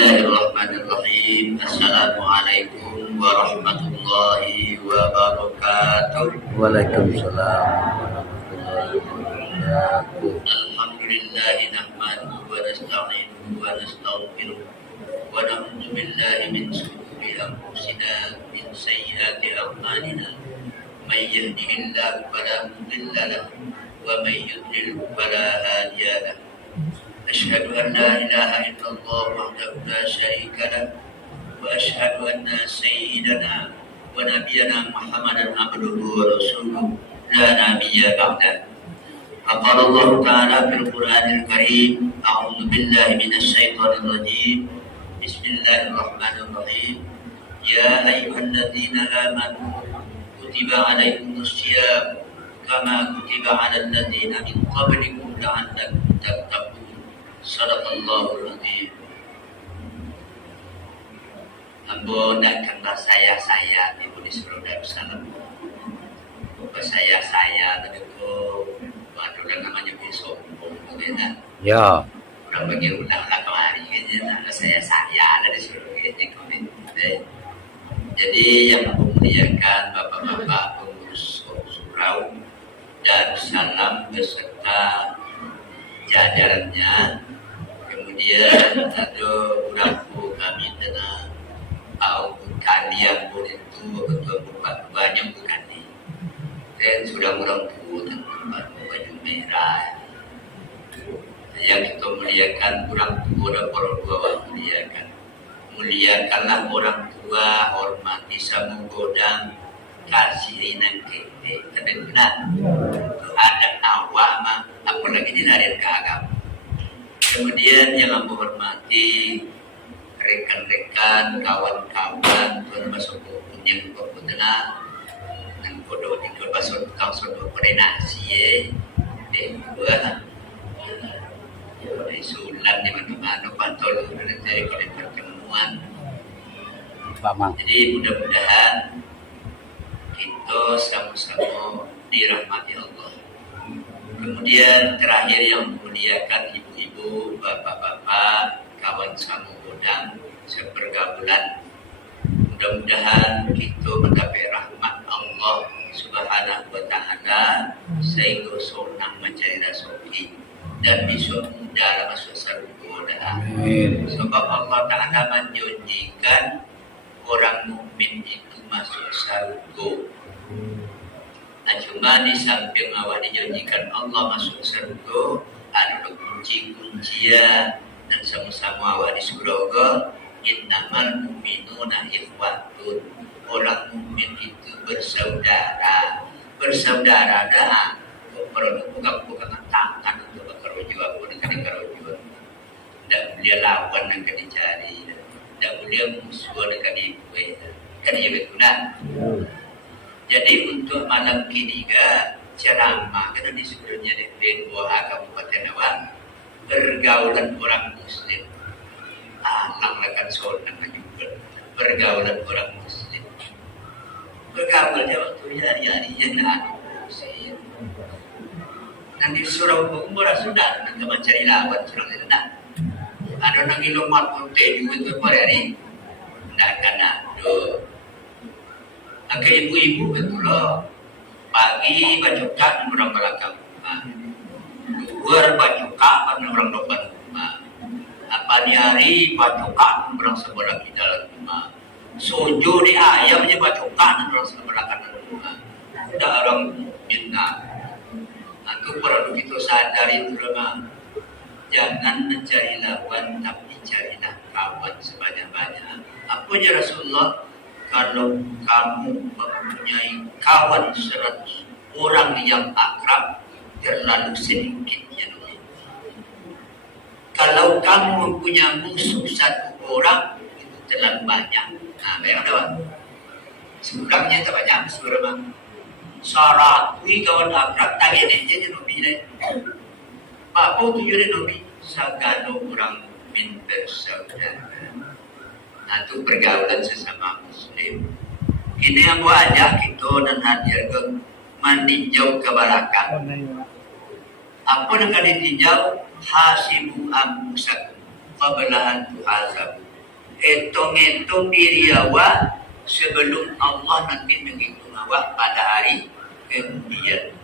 Bismillahirrahmanirrahim. Assalamualaikum warahmatullahi wabarakatuh. Waalaikumsalam warahmatullahi wabarakatuh. Alhamdulillahi nahmaduhu wa nasta'inuhu wa nastaghfiruh wa na'udzu billahi min shururi anfusina min sayyiati a'malina. May yahdihillahu fala mudilla lahu wa may yudlil fala hadiya lahu. أشهد أن لا إله إلا الله وحده لا شريك له وأشهد أن سيدنا ونبينا محمدا عبده ورسوله لا نبي بعده. فقال الله تعالى في القرآن الكريم أعوذ بالله من الشيطان الرجيم بسم الله الرحمن الرحيم يا أيها الذين آمنوا كتب عليكم الصيام كما كتب على الذين من قبلكم لعلكم تتقون. Sadaqallahul Azim. Ambo ndak kenal saya ibu disuruh Darussalam. Saya tadi ko waduh namanya besok mungkin Ya. Orang bagi ulang kemarin gitu saya ada disuruh gitu. Jadi yang memuliakan bapak-bapak pengurus surau Darussalam beserta jajarannya, kemudian ada uraku kami dengan kalian boleh itu ketua banyak bukan nih, dan sudah orang tua tempat baju merah yang kita muliakan orang tua dan orang tua muliakanlah orang tua, hormati samugodang kasih nanti benar ada awak mah apalagi di larian ke agama. Kemudian yang menghormati rekan-rekan, kawan-kawan, termasuk punya keputusan dan kodoh di kerbasot kausot koordinasi dua sulan di mana-mana pantol dari pertemuan. Jadi mudah-mudahan kita sama-sama dirahmati Allah. Kemudian terakhir yang memuliakan ibu-ibu, bapak-bapak, kawan samugodang sepergaulan. Mudah-mudahan kita mendapat rahmat Allah Subhanahu wa Ta'ala sehingga seorang mencari rezeki dan bisa mudah masuk surga. Sebab Allah Ta'ala menjanjikan orang mukmin itu masuk surga. Cuma di samping awak dijanjikan Allah masuk surga, ada kunci-kuncian dan sama-sama awak di surga. Innamal mu'minuna ikhwatun. Orang mukmin itu bersaudara dah. Bukan tangan untuk berkerja pun dengan kerja. Tak boleh lawan dengan dicari. Tak boleh musuh dengan dibuat. Kan ia betul tak? Jadi untuk malam kini ceramah kita di sebelumnya di Buah Kabupaten Awang pergaulan orang Muslim. Langlakan seorang juga pergaulan orang Muslim. Bergaulnya waktu hari-harinya nak Muslim. Nanti surau umur sudah nanti mencari lawan surau itu nak. Ada nak ilmu matematik juga tu hari. Nak kena do. Agak ibu-ibu betul loh. Pagi baca kak orang belakang rumah. Luar baca kak orang depan rumah. Pagi hari baca kak orang sebelah di dalam rumah. Sojo di ayamnya baca kak orang sebelah kanan rumah. Tidak orang bintang. Aku perlu kita sadari terutama. Jangan mencari lawan tapi carilah kawan sebanyak-banyak. Apa je Rasulullah? Kalau kamu mempunyai kawan 100 orang yang akrab, terlalu sedikit yang itu. Kalau kamu mempunyai musuh 1 orang, itu terlalu banyak. Bayang ada sekurangnya tak banyak sekurang. Saratui kawan akrab, tak ini je Nabi ni. Apa tujuan Nabi? Sagala orang min bersaudara. Itu pergaulan sesama Muslim. Ini yang gua ajak kita dan hadir ke meninjau ke belakang. Apa yang ditinjau? Hasibu anfusakum qabla an tuhasabu. Hitung-hitung diri awak sebelum Allah nanti menghitung awak pada hari kemudian.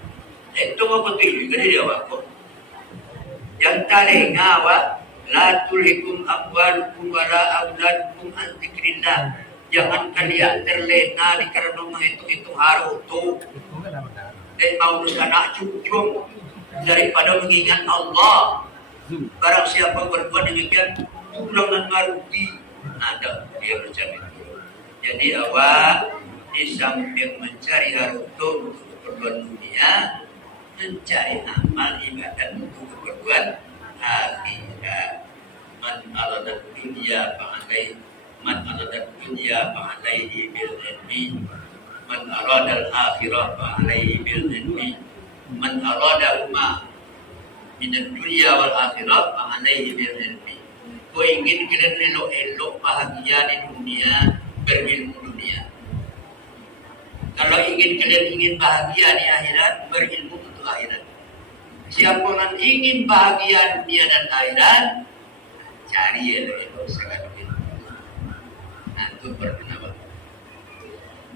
Hitung apa tuh diri awak kok. Yang talenga awak la tulhikum amwalukum wala auladukum an dzikrillah. Jangan kalian terlena dikarenakan menghitung-hitung harta. Mau anak cucu daripada mengingat Allah. Barang siapa berbuat demikian pulang dan merugi. Ada dia macam itu. Jadi awak di samping mencari harta untuk keperluan dunia, mencari amal ibadat untuk keperluan akhirat. Man arada dunya fa'alaihi man arada dunya fa'alaihi bil ilmi man arada al-akhirah fa'alaihi bil ilmi man arada huma min ad-dunya wal akhirah fa'alaihi bil ilmi. Kau ingin kalian elok-elok bahagia di dunia, berilmu dunia. Kalau kalian bahagia di akhirat, berilmu untuk akhirat. Siapa yang ingin bahagia dunia dan akhirat, cari elok-elok sangat berilmu. Nah, itu pertama.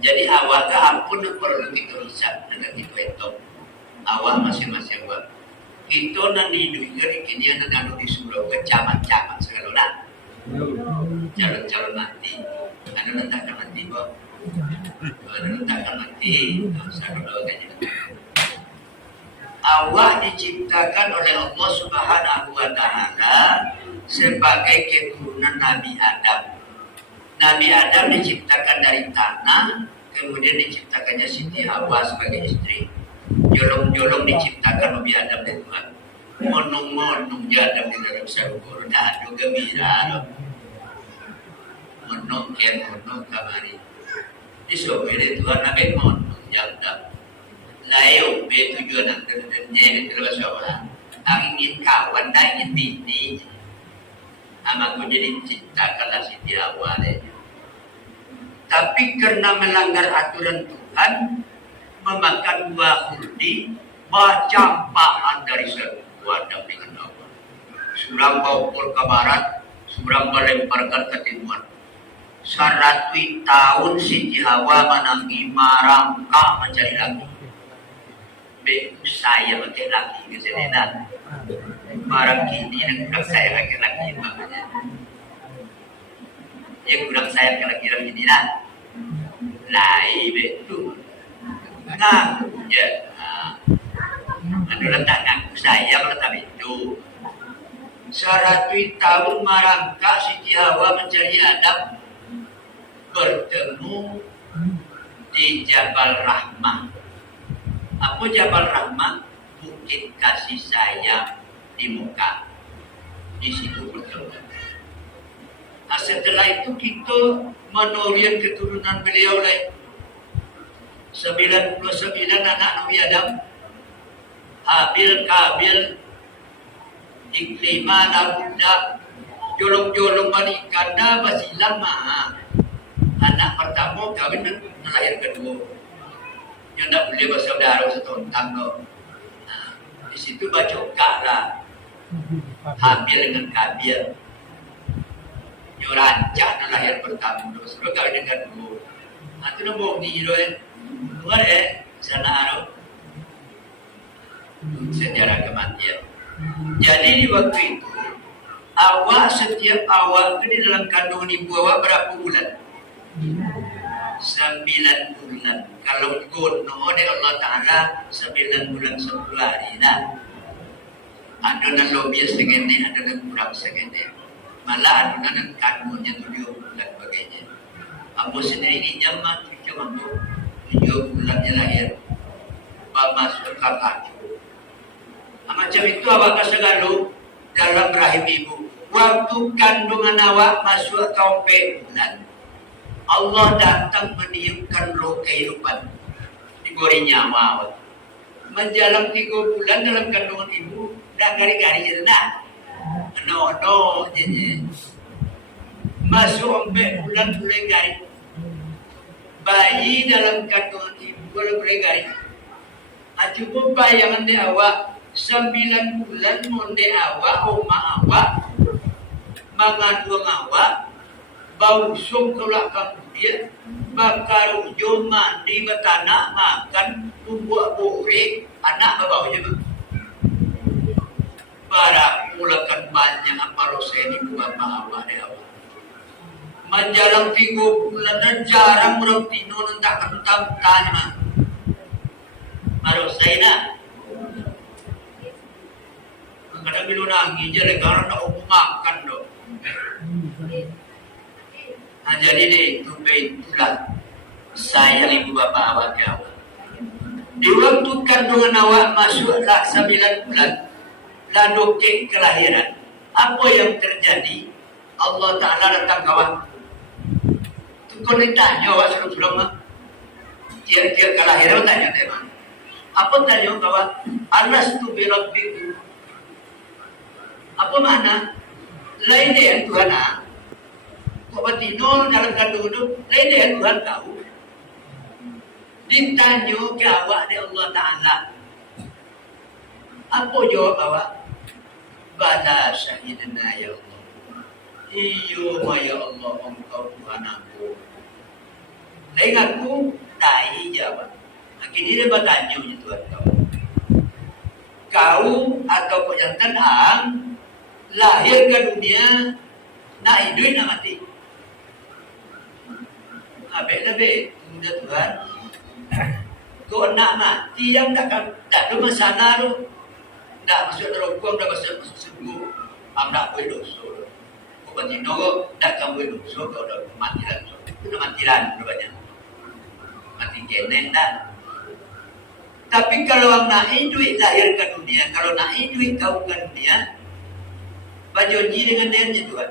Jadi awak tak ampun perlu kita rusak dengan kita itu. Awak masing-masing awak. Kita nan hidup kini nan anu di surau ke camat-camat segala lah. Calon-calon nanti, ada nanti nanti kok. Ada nanti nanti, segala macam. Awak diciptakan oleh Allah Subhanahu Wa Taala sebagai keturunan Nabi Adam. Nabi Adam diciptakan dari tanah, kemudian diciptakannya Siti Hawa sebagai istri. Jolong-jolong diciptakan Nabi Adam dan Tuhan. Monong-monong Adam di dalam surga. Dah ada gembira. Monong kamari. Di surga itu Tuhan Nabi monong Adam. Layu tujuan nanti dan dalam surga. Ingin kawan, dah ingin bini. Amaku jadi ciptakanlah Siti Hawa. Tapi karena melanggar aturan Tuhan, memakan buah khuldi, campaan dari sebuah Adam dengan Allah. Surang baukul ke barat, surang melemparkan ke timur. 100 tahun Siti Hawa menangi marangka mencari lagi. Saya pakai lagi ke sana. Marang kini dan saya pakai lagi makanya. Ya kurang saya pakai lagi ini lah. Lai betul. Nah, ya, adalah tanganku saya meletak itu. 100 tahun merangkak Siti Hawa mencari Adam, bertemu di Jabal Rahmah. Apa Jabal Rahmah? Bukit kasih sayang di muka. Di situ bertemu. Nah, setelah itu kita menurian keturunan beliau lain. 99 anak Nabi Adam, Habil, Kabil, Iklimah, Nabuda, jolong-jolong manikanda, basilam mah. Anak pertama kawin dan lahir kedua. Yang tak boleh bersaudara setontang loh. Nah, di situ bacokak lah. Habil dengan Kabil. Yang rancak dan lahir pertama. Suruh kawin dengan kedua. Nah, itu nombor ni loh. Luar sana aru sejarah kematian. Jadi di waktu itu setiap awak di dalam kandungan ibu awak berapa bulan? 9 bulan. Kalau gono oleh Allah Ta'ala 9 bulan 10 hari dah. Ada yang lebih segini, ada yang kurang segini. Malah ada yang kandungannya 7 bulan bagainya. Ambo sendiri nyaman cucu ambo 7 bulannya lahir. Masuk kakak. Macam itu awak kasagalu dalam rahim ibu. Waktu kandungan awak masuk ke bulan, Allah datang meniupkan roh kehidupan di bori nyawa awak. Menjalan 3 bulan dalam kandungan ibu, dah gari-gari rendah. No, jadi masuk 4 bulan mulai gari. Bayi dalam kandungan ibu boleh gari. Cukup bayangan di awak 9 bulan monde awak, oma awak, mengandung awak, bau sum kelakang dia, bakal ujung mandi bertanah makan buah borek anak bawa je. Para mulakan banyak apa rosen itu bapa awak dia awak. Menjalang tigo bulan jarang orang tino nentak kentam tanya. Marosena. Kadang bilu nangis je karena nak makan dok. Nah, jadi deh itu itulah saya ibu bapak awak awak. Di waktu kandungan awak masuklah 9 bulan lalu ke kelahiran. Apa yang terjadi? Allah Ta'ala datang kawan. Itu kau tanya awak sebelum dia kelahiran tanya teman. Apa tanya kawan? Alastu bi rabbikum. Apa makna? Lain dia Tuhan. Kok batino dalam kandungan itu lain dia Tuhan tahu. Ditanya ke awak di Allah Ta'ala. Apa jawab awak? Bala syahidna ya Allah. Iyo ya Allah engkau Tuhan aku. Lain aku tak jawab. Akhirnya dia bertanya Tuhan kau. Kau atau kau yang tenang lahir ke dunia nak hidup nak mati. Habis mudah Tuhan. Kau nak mati yang tak ada masalah tu. Tak masuk neraka, tak masuk surga. Anda boleh dosa. Kau berarti no tak kamu boleh dosa kau dah mati langsung. Itu dah mati langsung banyak. Mati kenek dah. Tapi kalau nak hidup lahir ke dunia, kalau nak hidup kau ke dunia, berjanji dengan dia Tuhan.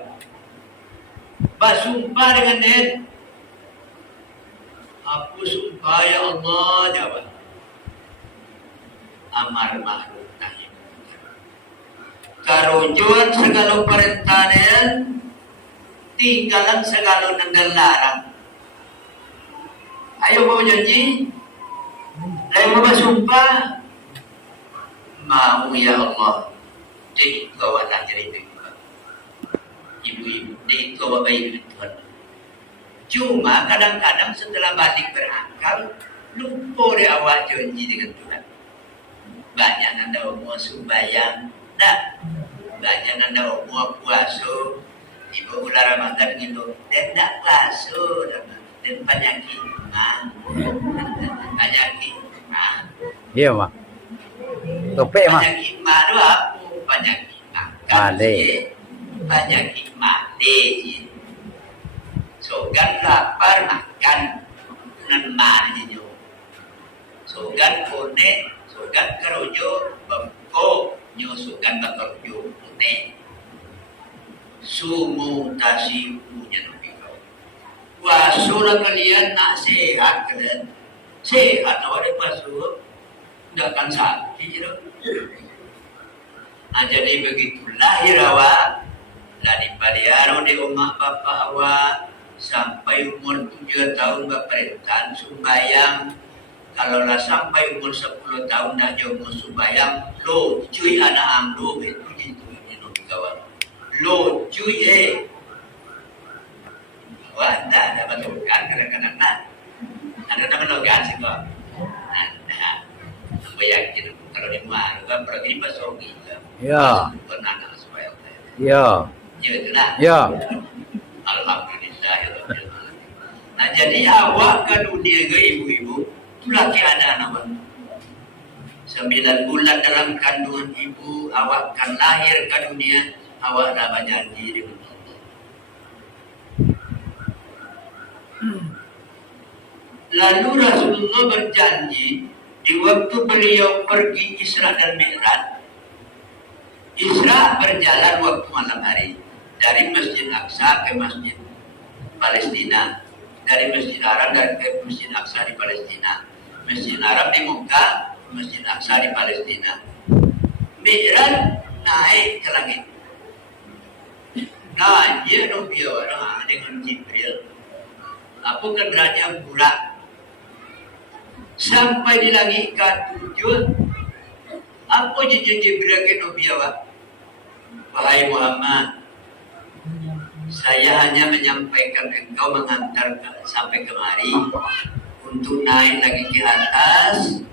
Bersumpah dengan dia. Aku sumpah ya Allah jawab. Amar ma'ruf nahi munkar. Karujuan segala perintah dia, tinggalan segala nenggal larang. Ayo mau janji. Ayo mau bersumpah. Mau ya Allah. Jadi kau nak jadi ibu-ibu, jadi kau bayi Tuhan. Cuma kadang-kadang setelah balik berakal, lupa dia awak janji dengan Tuhan. Banyak anda umur sembahyang, dah. Banyak anda umur puasa, ibu bulan Ramadan gitu, dan tak puasa, dan penyakit mah, penyakit mah. Iya mak. Topik mak. Penyakit mah tu apa? Penyakit makan. Penyakit mati. Sogan lapar makan nan mani nyo. Sogan kone, sogan kerojo bengko nyo sogan kerojo kone. Sumu tasiku nyo kau. Wasura kalian nak sehat kalian. Sehat awak de pasu. Ndak akan sakit je. Nah, jadi begitu lahir awak dari pariaro di rumah bapak awak sampai umur 7 tahun berperintah sembahyang. Kalau lah sampai umur 10 tahun dah jauh umur sembahyang, lo cuy anak amdo itu kawan. Lo cuy wah dah dapat makan kadang-kadang nak. Ada dapat logan sih kok. Nah, aku yakin kalau di rumah kan pergi pasogi kan. Ya. Benar supaya. Ya. Ya itulah. Ya. Alhamdulillah. Nah jadi awak ke dunia ke ibu-ibu itu laki ada nama 9 bulan dalam kandungan ibu awak kan lahir ke dunia awak dah berjanji dengan Allah. Lalu Rasulullah berjanji di waktu beliau pergi Isra dan Mi'raj. Isra berjalan waktu malam hari dari Masjid Aqsa ke Masjid Palestina, dari Masjid Arab dan ke Masjid Aqsa di Palestina, Masjid Arab di Mekah, Masjid Aqsa di Palestina. Mi'raj naik ke langit. Nah, dia biar dengan Jibril. Apa kenderanya bulat sampai di langit ke-7. Apa je Jibril ke Nabi awak? Wahai Muhammad, Saya hanya menyampaikan engkau mengantar sampai kemari untuk naik lagi ke atas,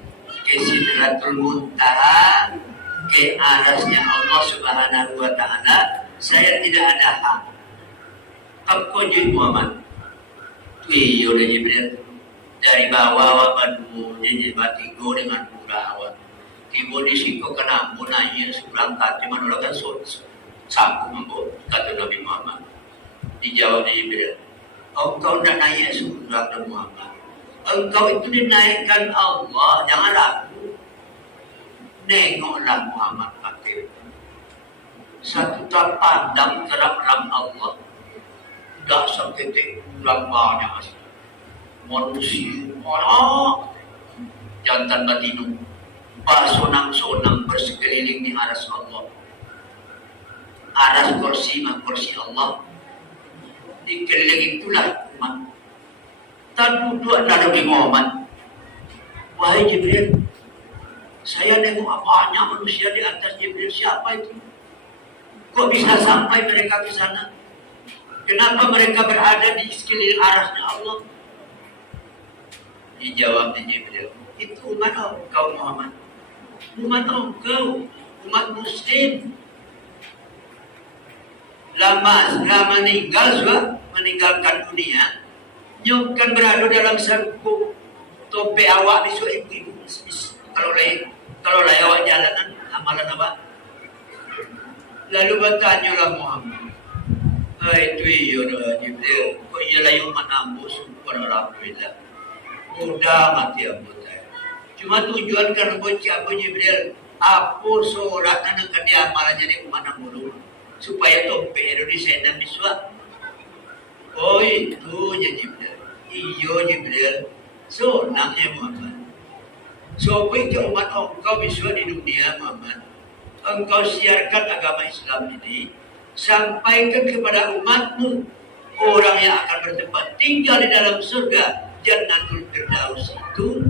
ke Sidratul Muntaha, ke arasnya Allah Subhanahu wa Ta'ala. Saya tidak ada hak. Kau Muhammad. Iya udah Jibril. Dari bawah awak bantu jadi batigo dengan murah awak. Tiba di siko kena munanya seberang kaki mana kan sanggup membawa kata Nabi Muhammad. Dijawab Jibril. Engkau tidak naik surga dan Muhammad. Engkau itu dinaikkan Allah, jangan ragu. Nengoklah Muhammad pakai satu terpandang terang Allah. Tidak seketik banyak manusia orang jantan batinu sonang-sonang bersekeliling di aras Allah, aras kursi Allah dikelilingi itulah umat. Tak duduk Nabi Muhammad. Wahai Jibril, saya nengok banyak manusia di atas Jibril. Siapa itu? Kok bisa sampai mereka ke sana? Kenapa mereka berada di sekeliling arasnya Allah? Dijawab Jibril, itu umat engkau Muhammad. Umat engkau, umat muslim. Lama meninggalkan dunia, nyukan berada dalam serbu tope awak besok ibu-ibu. Kalau lain awak jalanan, amalan apa? Lalu bertanyalah Muhammad. Itu iya Jibril. Kok iya layu menambu syukur alhamdulillah. Mudah mati abu saya. Cuma tujuan kan bocah Abu Jibril. Apa surat anak dia amalannya di mana mulu supaya tope Indonesia dan biswa. Oh itu ya Jibril. Iya Jibril. So namanya Muhammad. Supaya ke umat engkau biswa di dunia Muhammad. Engkau siarkan agama Islam ini. Sampaikan kepada umatmu orang yang akan bertempat tinggal di dalam surga Jannatul Firdaus itu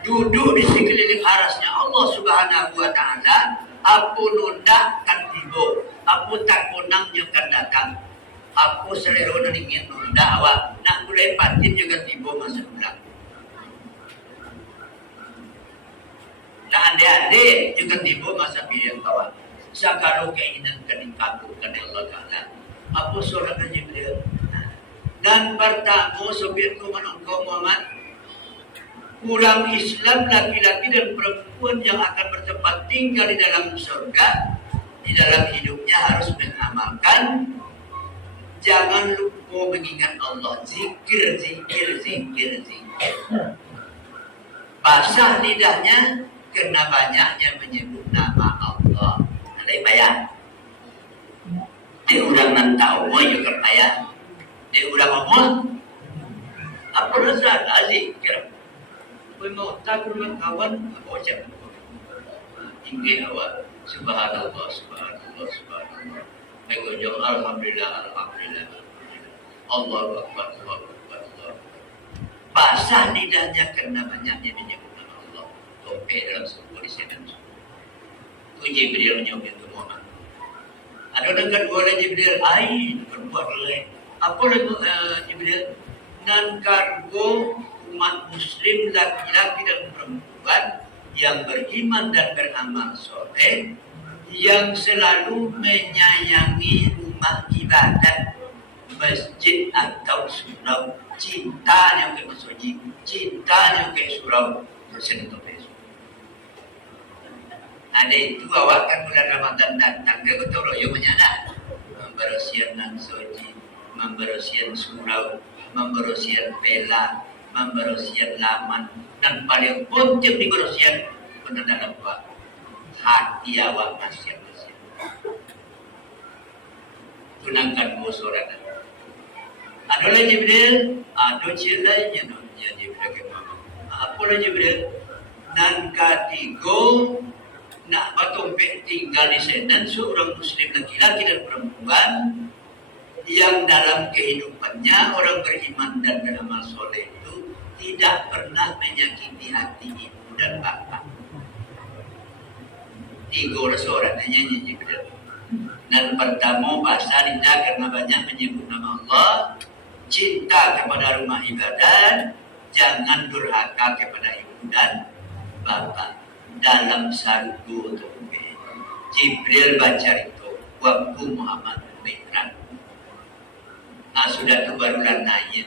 duduk di sekeliling arasnya Allah Subhanahu wa Ta'ala. Apa nunda kan tiba, apa tak konangnya kan datang, apa selera ingin nunda awak nak mulai patin juga tiba masa pulang. Nah adik-adik juga tiba masa pilihan kawan. Sekarang keinginan kan dikabulkan Allah Ta'ala. Apa suratnya Jibril? Dan pertama Sovietku menengkau Muhammad, kurang Islam laki-laki dan perempuan yang akan bertempat tinggal di dalam surga, di dalam hidupnya harus mengamalkan. Jangan lupa mengingat Allah. Zikir. Basah lidahnya karena banyaknya menyebut nama Allah. Ada bayar. Dia udah nantau juga bayar. Dia udah ngomong. Apa rasa zikir? Mau takut kawan apa macam? Tinggi awak. Subhanallah. Mengujung alhamdulillah. Allahu Akbar. Basah lidahnya karena banyaknya menyebut nama Allah. Tope dalam sebuah lisan. Itu Jibril nyobit ke Muhammad. Ada dengan boleh Jibril berbuat lain. Apa lagi Jibril? Nan kargo umat muslim laki-laki dan perempuan yang beriman dan beramal soleh, yang selalu menyayangi rumah ibadat, masjid atau surau, cintanya ke masjid, cintanya ke surau, bersentuh besok. Ada itu awak kan bulan Ramadan datang ke Gotong Royong menyana, membersihan nan soji, membersihan surau, membersihan pela, membersihan laman, dan paling penting di bersihan benar dalam hati awak masing-masing. Tunangkan musuran. Adalah Jibril, ada cilainya ya Jibril ke mama. Apalah Jibril? Nan katigo nak batompe tinggal di sana seorang muslim laki-laki dan perempuan yang dalam kehidupannya orang beriman dan beramal soleh itu tidak pernah menyakiti hati ibu dan bapak. Tiga orang nyanyi Jibril. Dan pertama bahasa lidah karena banyak menyebut nama Allah, cinta kepada rumah ibadah, jangan durhaka kepada ibu dan bapak. Dalam satu Jibril baca itu waktu Muhammad Mi'raj. Nah sudah itu barulah nanya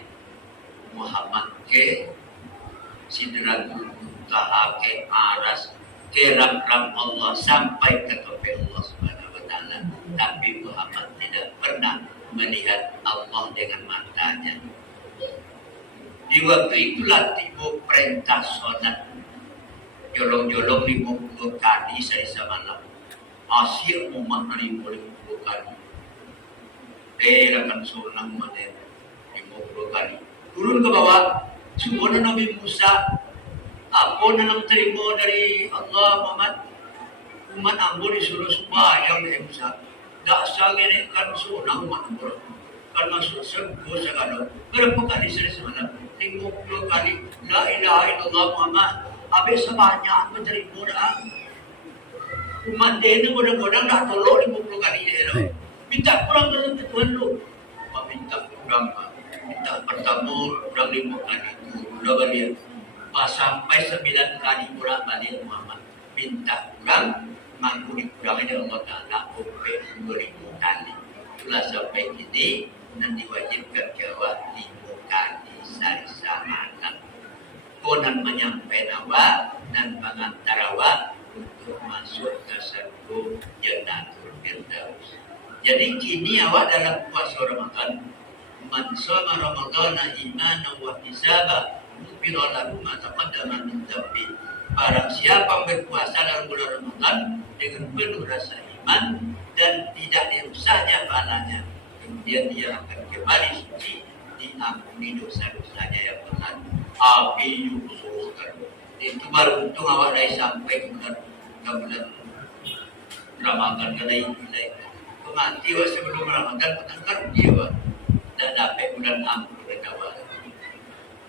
Muhammad ke Sidratul Muntaha ke Aras ke Ram Allah sampai ke topi Allah Subhanahu wa taala. Tapi Muhammad tidak pernah melihat Allah dengan matanya. Di waktu itulah tiba perintah sholat jolong-jolong 50 kali sehari semalam. Asyik umat 50 kali. Akan sunang mana 50 kali. Turun ke bawah. Semua Nabi Musa. Apa yang terima dari Allah Muhammad? Umat Ambo disuruh sembahyang dari Musa. Tak sangat kan sunang umat Ambo. Kan masuk surga segala. Berapa kali sehari semalam? 50 kali. La ilaha illallah Muhammad. Habis sebanyak menerima dah. Umat dia ni bodang-bodang dah tolong 50 kali dia. Minta kurang dalam Tuhan lu. Minta kurang. Minta pertama kurang 5 kali. Dua balik. Pas sampai 9 kali kurang balik Muhammad. Minta kurang. Mampu dikurangi oleh Allah Ta'ala. Sampai 2000 kali. Itulah sampai ini. Dan diwajibkan jawab 5 kali. Sehari semalam. Konan menyampaikan awak dan pengantar awak untuk masuk ke surga Jannatul Firdaus. Jadi kini awak dalam puasa Ramadan, man shoma Ramadhana imanan wa hisaba, ghufira lahu ma taqaddama min dhanbi. Barang siapa berpuasa dalam bulan Ramadan dengan penuh rasa iman dan tidak dirusaknya pahalanya, kemudian dia akan kembali suci, diampuni dosa-dosanya yang berlalu. Api yusurkan. Itu baru untung awak dah sampai ke bulan Ramadan ke lain. Mati awak sebelum Ramadan petangkan dia awak. Tak dapat bulan ampun dan awal.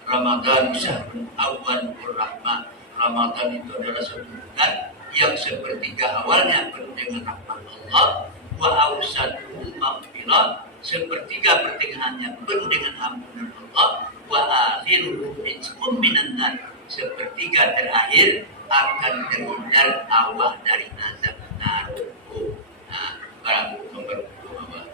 Ramadan syahrul awwalur rahmah. Ramadan itu adalah satu bulan yang sepertiga awalnya penuh dengan rahmat Allah. Wa awsaduhu maghfirah. Sepertiga pertengahannya penuh dengan ampunan Allah. Wa akhiruhu rizqun minan nar. Sepertiga terakhir akan terhindar awak dari azab neraka. Barang memberhukum awak.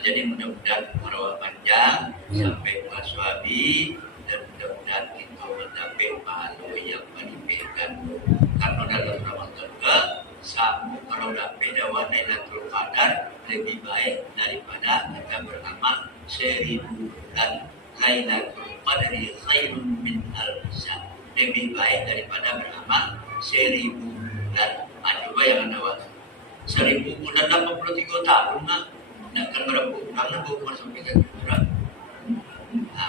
Jadi mudah-mudahan merawat panjang sampai puas suami dan mudah-mudahan kita mendapat pahala yang menimpikan. Karena dalam Ramadan juga sama kalau dapat dakwah Lailatul Qadar lebih baik daripada kita beramal 1000 bulan. Lailatul Qadri khairun min alf shahr. Lebih baik daripada beramal 1000 bulan. Coba yang anda buat 1000 bulan 83 tahun nak akan berapa orang nak bawa sampai ke kurang.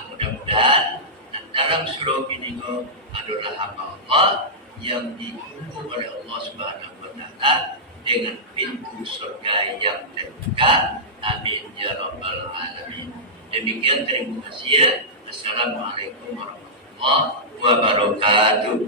Mudah-mudahan dalam surau ini adalah hamba Allah yang ditunggu oleh Allah Subhanahu wa taala dengan pintu surga yang terbuka. Amin ya rabbal alamin. Demikian, terima kasih. Assalamualaikum warahmatullahi wabarakatuh.